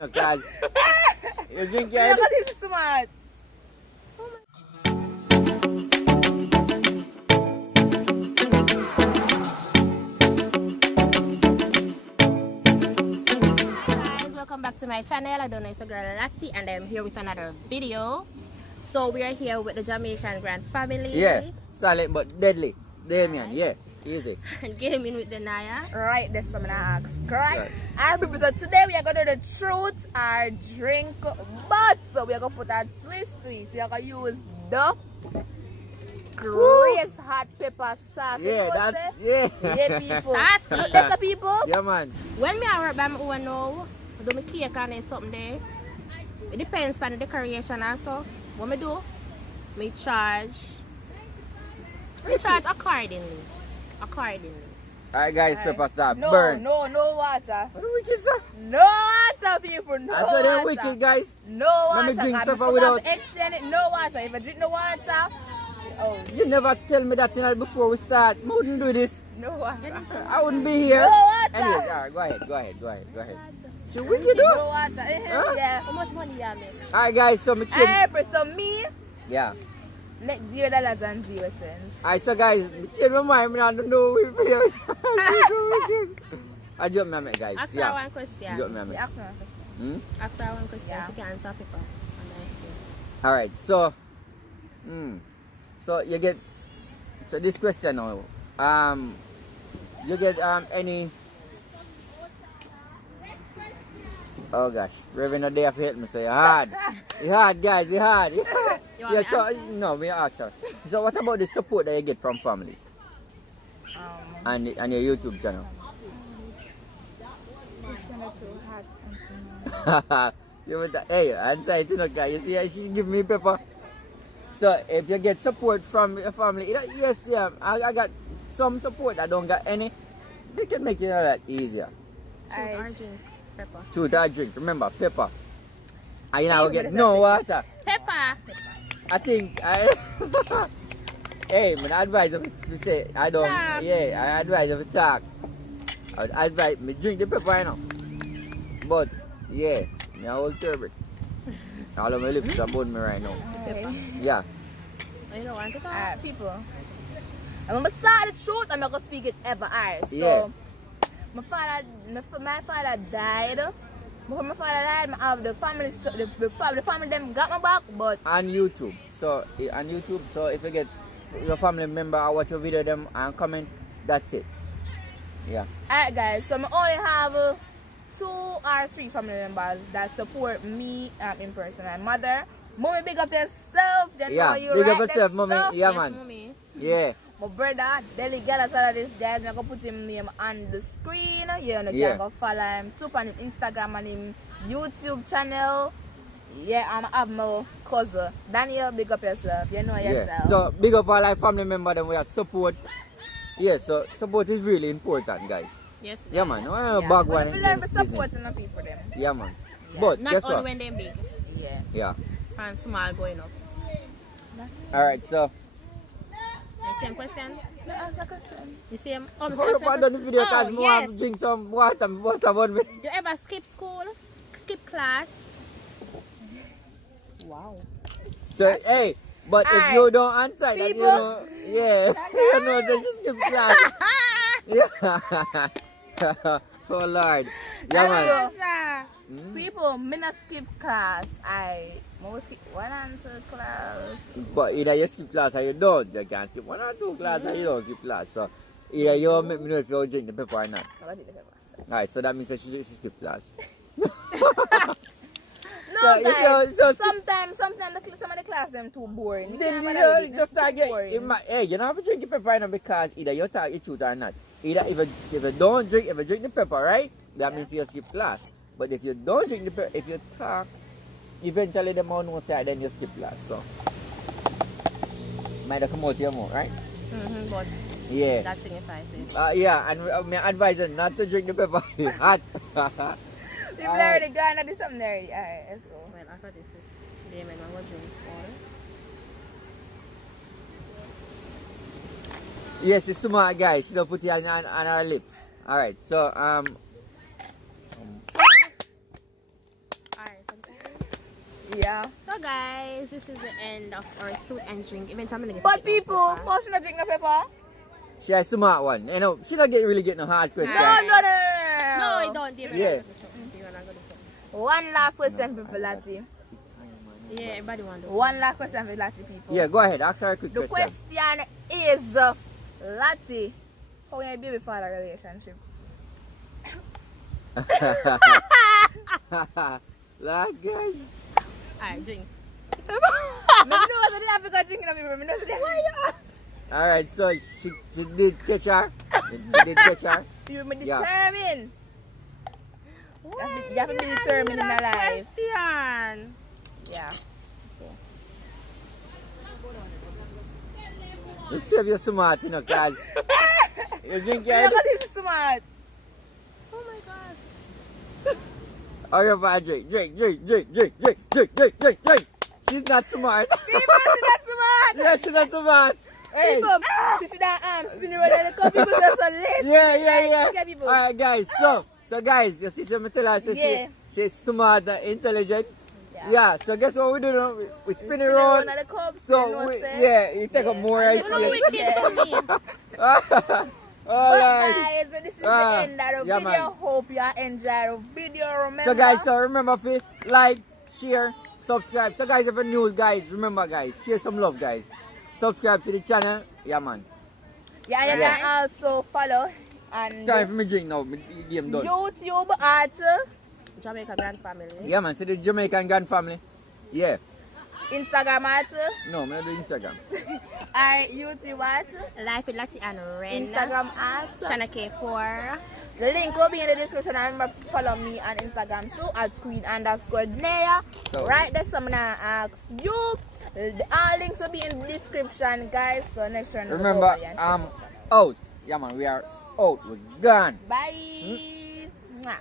No, cause you drink your You're head. not even smart. Guys, welcome back to my channel. I don't know, it's a girl Latsi, and I'm here with another video. So we are here with the Jamaican grand family. Yeah, silent but deadly. Damien, yeah, easy. And gaming with Denaya. Right, that's something I ask. Right? Right. Alright, people, so today we are going to do the truth or drink, but so we are going to put a twist to it. We are going to use the Grace hot pepper sauce. Yeah, You know what that's I'm saying? yeah. Yeah, people. Sassy. Look, that's the people. Yeah, man. When me I work by my own now, I do my cake and then something there. It depends on the decoration also. What me do? Me charge accordingly. Alright, guys, Alright. pepper sauce, No, burn. no water. What do we get, sir? No water, people. No I said they're water. wicked, guys. No water. Let me drink God, pepper I without- extend it. No water. If I drink the water, oh, You never tell me that before we start. I wouldn't do this. no water. I wouldn't be here. No water. Anyways, alright, go ahead. Should we get No do? water. Huh? Yeah. How much money you make? Alright, guys, so me change. Alright, so me, Yeah. next $0.0. Alright, so guys, me change my mind. I don't know if we I jump me, guys. Ask her Yeah. one question. Jump me. Ask me a question. Ask her one question. Yeah. She can answer paper. And ice cream. Alright, so so you get so this question now. You get any oh gosh, Reverend a day of help me, so you hard. You hard, guys, you hard. You want Yeah, me so no, we ask her. So what about the support that you get from families and your YouTube channel? You with the, hey, answer it, you know, guys. You see, she give me pepper. So if you get support from your family, yes, yeah, I got some support. I don't got any. They can make it a lot easier. Shoot or Alright. drink pepper. Truth or drink, remember, pepper. And you now Hey, get what is no that? water. Pepper. I think I. Hey, man, I advise you to say I don't. Talk. Yeah, I advise you to talk. I would advise me drink the pepper, you know. But yeah, me a whole turbot. All of my lips are burning me right now. Pepper. Yeah. You don't want to talk? Alright, people. I'm going to tell the truth. I'm not going to speak it ever. Alright, so Yeah. my father died. Before my father died, I have the family, the family them got my back, but On YouTube. So on YouTube, so if you get your family member or watch your video them and comment, that's it. Yeah. alright guys, so I only have 2 or 3 family members that support me in person. My mother, mommy, big up yourself. You Yeah, know you big up right yourself, that mommy. stuff. Yeah, Yes, man. mommy. Yeah. My brother, Deli Gala, all of this guys, I'm gonna put him name on the screen. You know, Yeah. can go follow him too on his Instagram and him YouTube channel. Yeah, I'm have my cousin. Daniel, big up yourself. You know Yeah. yourself. So big up all our family member them we have support. Yeah, so support is really important, guys. Yes. Yeah, man. No yeah. bag But one if in you learn to this support business. the people them. Yeah, man. Yeah. But Not guess only what? when they're big Yeah. Yeah. and small going up. Alright, so The same question. No, ask a question. The same. Oh, hurry up and done the video because Oh, I want to yes. drink some water on me. You ever skip school? Skip class? Wow. So hey, but if Aye. you don't answer that, you People. know, yeah, you know, they just skip class. Yeah. Oh Lord. Yeah, man. Answer. People, me not skip class. I most skip 1 and 2 class. But either you skip class or you don't. You can skip 1 or 2 class or you don't skip class. So either you make me know if you drink the pepper or not. Never did the paper. Alright, so that means that she skip class. No, So, guys. so- sometimes some of the class them too boring. You Then can't you bother with it. just It's start too get boring. hey, you don't have to drink the pepper right now because either you talk the truth or not. Either if you don't drink, if you drink the pepper, right, that means you skip class. But if you don't drink the pepper, if you talk, eventually the mouth won't say, then you skip class. So might have come out your mouth, right? But Yeah. that signifies it. Yeah, and my advice is not to drink the pepper. It's hot. People already gone and do something already. Alright, let's go. Well, after this, Damon, I'm going to drink water. Yes, it's smart, guys. She don't put it on her lips. Alright, so Yeah. So guys, this is the end of our fruit and drink. Eventually I'm gonna get But to get people, pepper. how should I drink the pepper? She a smart one. You know, she don't really get no hard question. No, no, no, no. No, I don't. Dear, Yeah. One last question for Lati. Yeah, everybody wants to. One last question for Lati people. Yeah, go ahead. Ask her a quick The question. question is, Lati, how your baby father relationship? Like, guys. Alright, drink. I know that I have to drinking of people. Why you Alright, so she did catch her. She did catch her. You be Yeah. determined. Why You have to be did you determined in ask me life. that question? Yeah. You save your smart, you know, guys. You drink You're your not even smart. Oh my god. or you have a drink. She's not smart. People, she's not smart. Yeah, she's not smart. Hey. People, she should have spin around and the people just a list. Yeah. Okay, people. Alright, guys. So guys, you see, me tell her, Yeah. she's smart and intelligent. Yeah. Yeah. So guess what we do now? We spin Spin it around. around the cup, So you know, we, say. yeah, you take a Yeah. more And ice you know, cream. wicked for me. But Alright. guys, this is Ah, the end of the yeah, video. man. Hope you enjoyed the video. Remember. So guys, so remember to like, share, subscribe. So guys, if you're new guys, remember guys, share some love guys. Subscribe to the channel. Yeah man. Yeah, you Yeah. can also follow and Time for me drink now. My game done. YouTube at Jamaican grand family. Yeah man, to the Jamaican Grand family. Yeah. Instagram at No, I'm not doing Instagram. YouTube at Life with Lati and Ren. Instagram at Shana K4. the link will be in the description. And remember follow me on Instagram too at @queen_Denaya. So- Right there, so I'm gonna ask you. All links will be in the description, guys. So next time Remember, out. Yeah man, we are out. We're gone. bye. Mwah.